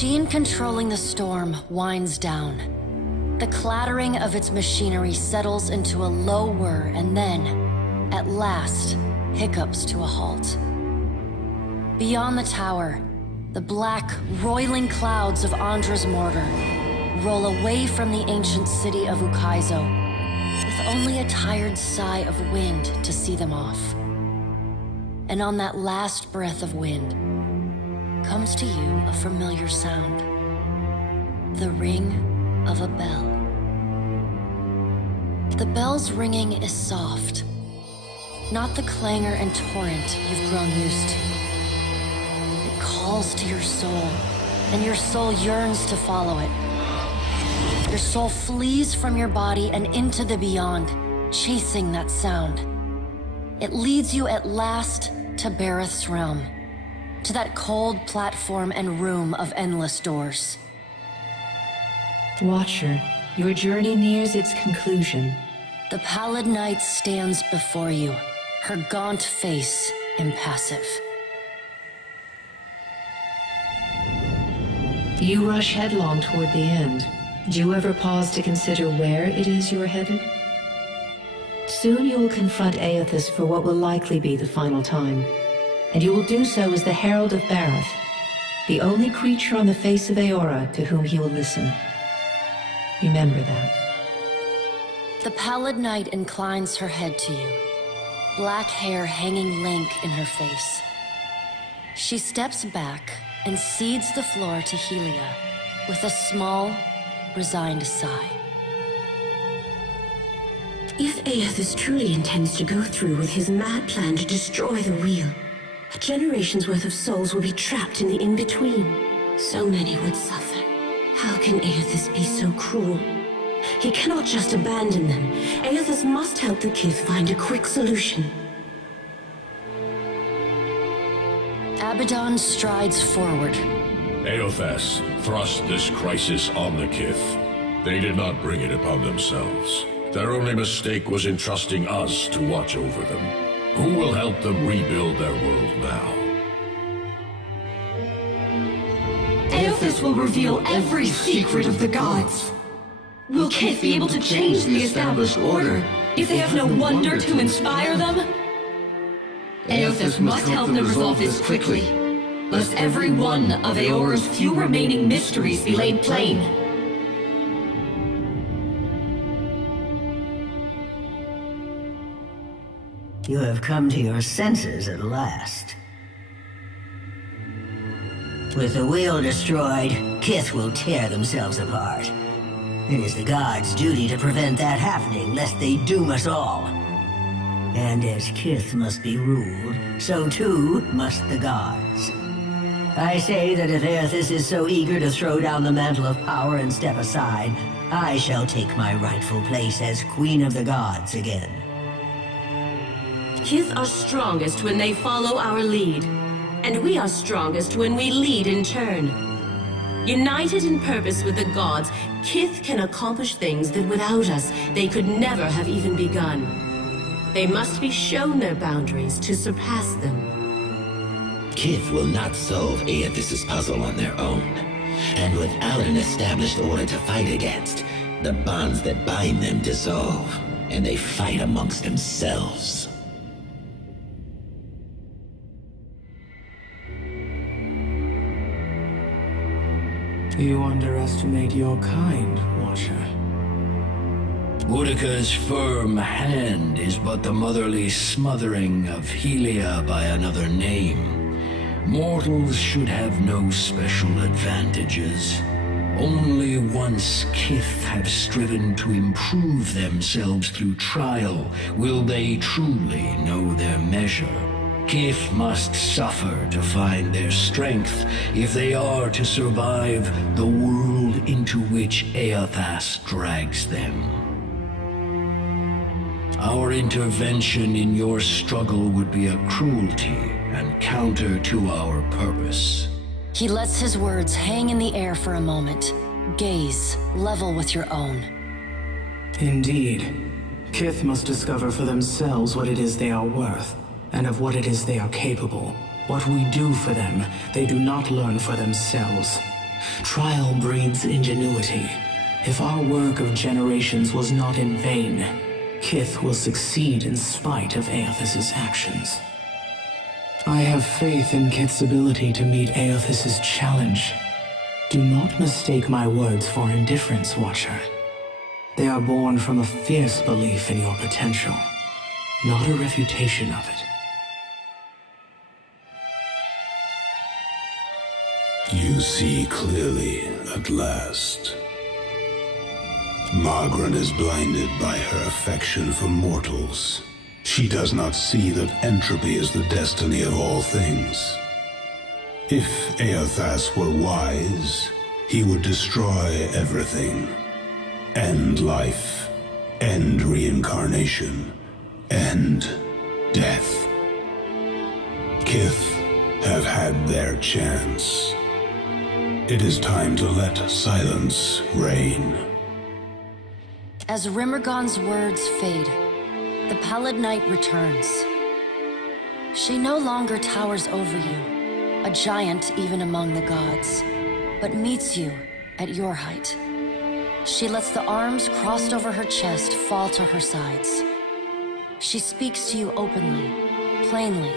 machine controlling the storm winds down. The clattering of its machinery settles into a low whir and then, at last, hiccups to a halt. Beyond the tower, the black, roiling clouds of Ondra's mortar roll away from the ancient city of Ukaizo, with only a tired sigh of wind to see them off. And on that last breath of wind comes to you a familiar sound. The ring of a bell. The bell's ringing is soft, not the clangor and torrent you've grown used to. It calls to your soul, and your soul yearns to follow it. Your soul flees from your body and into the beyond, chasing that sound. It leads you at last to Bareth's realm, to that cold platform and room of endless doors. Watcher, your journey nears its conclusion. The pallid night stands before you, her gaunt face impassive. You rush headlong toward the end. Do you ever pause to consider where it is you are headed? Soon you will confront Zarathos for what will likely be the final time, and you will do so as the Herald of Bareth, the only creature on the face of Eora to whom he will listen. Remember that. The pallid night inclines her head to you, black hair hanging lank in her face. She steps back and cedes the floor to Helia with a small, resigned sigh. If Zarathos truly intends to go through with his mad plan to destroy the Wheel, a generation's worth of souls will be trapped in the in-between. So many would suffer. How can Zarathos be so cruel? He cannot just abandon them. Zarathos must help the Kith find a quick solution. Abaddon strides forward. Zarathos thrust this crisis on the Kith. They did not bring it upon themselves. Their only mistake was entrusting us to watch over them. Who will help them rebuild their world now? Zarathos will reveal every secret of the gods. Will Kith be able to change the established order if they have no wonder to inspire them? Zarathos must help them resolve this quickly, lest every one of Eora's few remaining mysteries be laid plain. You have come to your senses at last. With the wheel destroyed, Kith will tear themselves apart. It is the gods' duty to prevent that happening, lest they doom us all. And as Kith must be ruled, so too must the gods. I say that if Zarathos is so eager to throw down the mantle of power and step aside, I shall take my rightful place as Queen of the Gods again. Kith are strongest when they follow our lead, and we are strongest when we lead in turn. United in purpose with the gods, Kith can accomplish things that without us, they could never have even begun. They must be shown their boundaries to surpass them. Kith will not solve Zarathos' puzzle on their own. And without an established order to fight against, the bonds that bind them dissolve, and they fight amongst themselves. You underestimate your kind, Watcher. Boudica's firm hand is but the motherly smothering of Helia by another name. Mortals should have no special advantages. Only once Kith have striven to improve themselves through trial will they truly know their measure. Kith must suffer to find their strength if they are to survive the world into which Zarathos drags them. Our intervention in your struggle would be a cruelty and counter to our purpose. He lets his words hang in the air for a moment. Gaze level with your own. Indeed. Kith must discover for themselves what it is they are worth, and of what it is they are capable. What we do for them, they do not learn for themselves. Trial breeds ingenuity. If our work of generations was not in vain, Kith will succeed in spite of Aethys' actions. I have faith in Kith's ability to meet Aethys' challenge. Do not mistake my words for indifference, Watcher. They are born from a fierce belief in your potential, not a refutation of it. You see clearly at last. Margaret is blinded by her affection for mortals. She does not see that entropy is the destiny of all things. If Aethys were wise, he would destroy everything. End life, end reincarnation, end death. Kith have had their chance. It is time to let silence reign. As Rimmergon's words fade, the Pallid Knight returns. She no longer towers over you, a giant even among the gods, but meets you at your height. She lets the arms crossed over her chest fall to her sides. She speaks to you openly, plainly,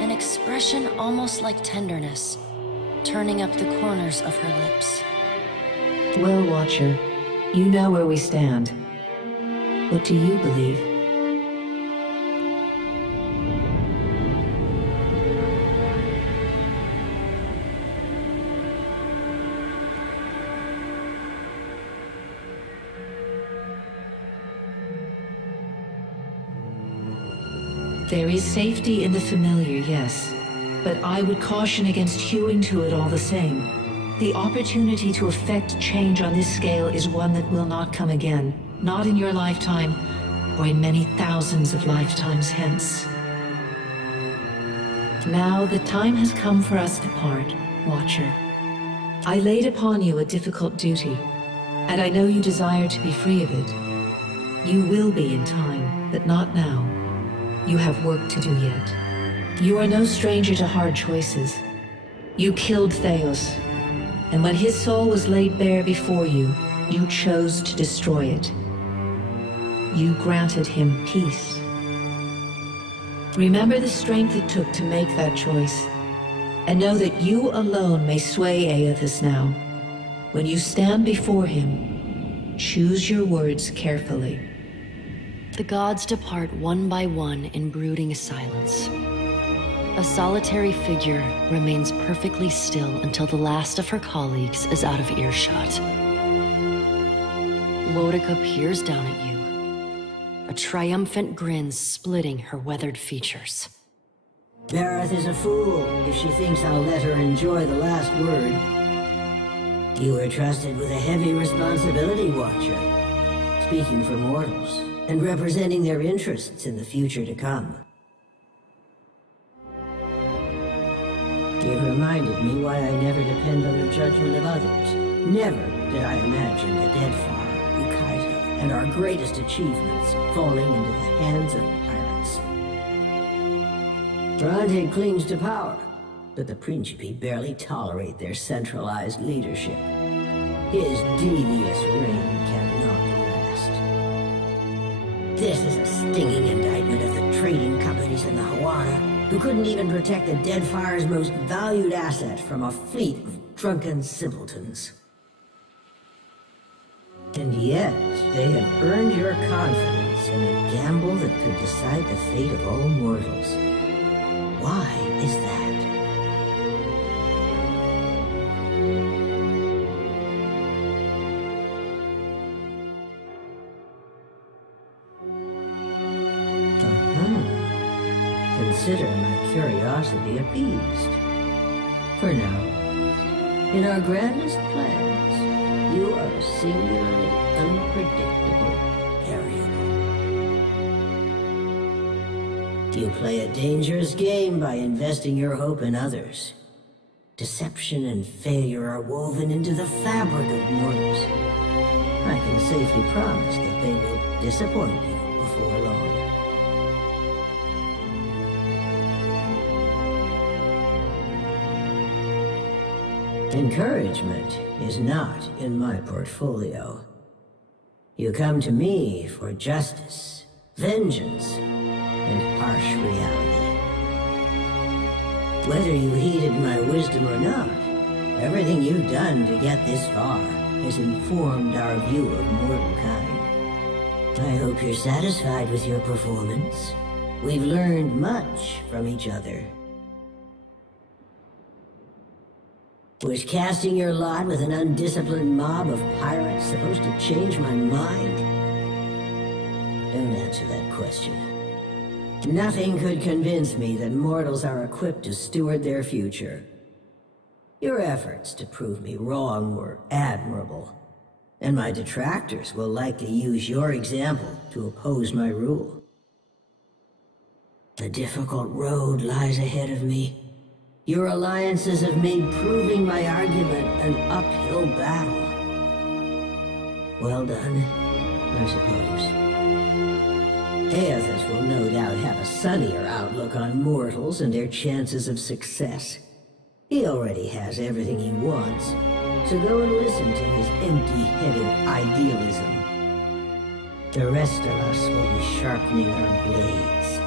an expression almost like tenderness, turning up the corners of her lips. Well, Watcher, you know where we stand. What do you believe? There is safety in the familiar, yes. But I would caution against hewing to it all the same. The opportunity to effect change on this scale is one that will not come again. Not in your lifetime, or in many thousands of lifetimes hence. Now the time has come for us to part, Watcher. I laid upon you a difficult duty, and I know you desire to be free of it. You will be in time, but not now. You have work to do yet. You are no stranger to hard choices. You killed Theos, and when his soul was laid bare before you, you chose to destroy it. You granted him peace. Remember the strength it took to make that choice, and know that you alone may sway Aethys now. When you stand before him, choose your words carefully. The gods depart one by one in brooding silence. A solitary figure remains perfectly still until the last of her colleagues is out of earshot. Boudica peers down at you, a triumphant grin splitting her weathered features. Bareth is a fool if she thinks I'll let her enjoy the last word. You were trusted with a heavy responsibility, Watcher, speaking for mortals and representing their interests in the future to come. It reminded me why I never depend on the judgment of others. Never did I imagine the Deadfire, Ukaiza, and our greatest achievements falling into the hands of pirates. Bronte clings to power, but the Principi barely tolerate their centralized leadership. His devious reign cannot last. This is a stinging indictment of the trading companies in the Hawana, who couldn't even protect the Deadfire's most valued asset from a fleet of drunken simpletons. And yet, they have earned your confidence in a gamble that could decide the fate of all mortals. Why is that? Consider my curiosity appeased. For now, in our grandest plans, you are a singularly unpredictable variable. You play a dangerous game by investing your hope in others. Deception and failure are woven into the fabric of mortals. I can safely promise that they will disappoint you before long. Encouragement is not in my portfolio. You come to me for justice, vengeance, and harsh reality. Whether you heeded my wisdom or not, everything you've done to get this far has informed our view of mortal kind. I hope you're satisfied with your performance. We've learned much from each other. Was casting your lot with an undisciplined mob of pirates supposed to change my mind? Don't answer that question. Nothing could convince me that mortals are equipped to steward their future. Your efforts to prove me wrong were admirable, and my detractors will likely use your example to oppose my rule. A difficult road lies ahead of me. Your alliances have made proving my argument an uphill battle. Well done, I suppose. Zarathos will no doubt have a sunnier outlook on mortals and their chances of success. He already has everything he wants, so go and listen to his empty-headed idealism. The rest of us will be sharpening our blades,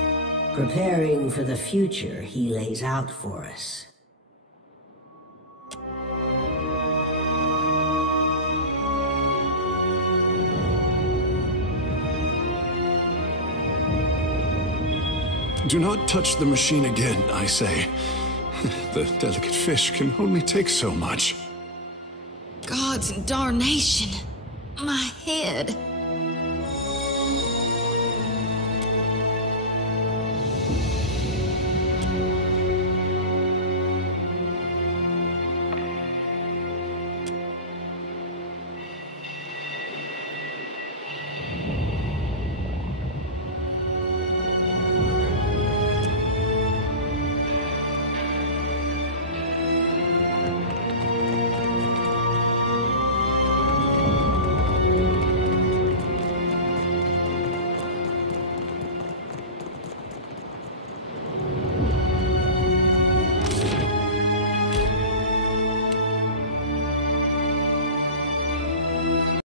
preparing for the future he lays out for us. Do not touch the machine again, I say. The delicate fish can only take so much. Gods and darnation. My head.